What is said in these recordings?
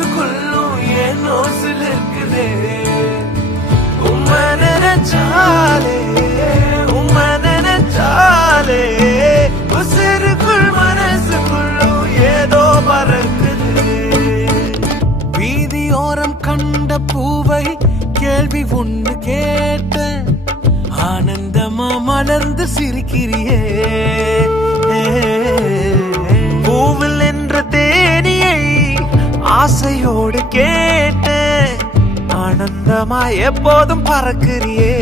மனசுக்குள்ளும் ஏனோ சிலிருக்குதே. உம்மை நினைச்சாலே உம்மை நினைச்சாலே உசிருக்குள் மனசுக்குள்ளும் ஏதோ பறக்குது. வீதியோரம் கண்ட பூவை கேள்வி ஒண்ணு கேட்ட ஆனந்தமா மலர்ந்து சிரிக்கிறியே. பூவில் என்ற தேனியை ஆசையோடு கேட்ட ஆனந்தமா எப்போதும் பறக்கிறியே.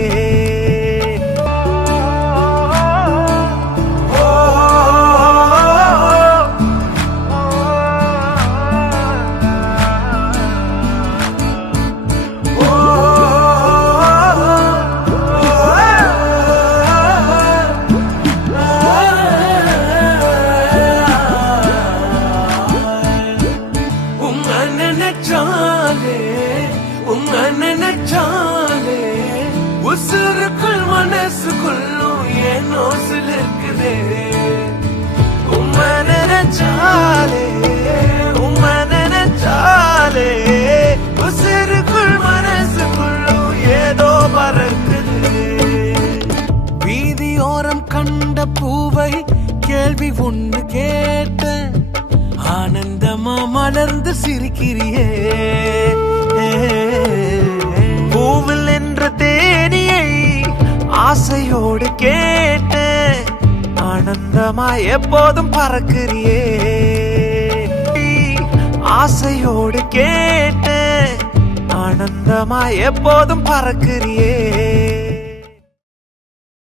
உம்மை நினைச்சாலே உசுருக்குள் மனசுக்குள்ளும் ஏனோ சிலிருக்குதே. உம்மை நினைச்சாலே உம்மை நினைச்சாலே உசுருக்குள் மனசுக்குள்ளும் ஏதோ பறக்குது. வீதியோரம் கண்ட பூவை கேள்வி ஒண்ணு கேட்ட ஆனந்தமா மலர்ந்து சிரிக்கிறியே. பூவில் என்ற தேனியை ஆசையோடு கேட்ட ஆனந்தமா எப்போதும் பறக்கிறியே. ஆசையோடு கேட்ட ஆனந்தமா எப்போதும் பறக்கிறியே.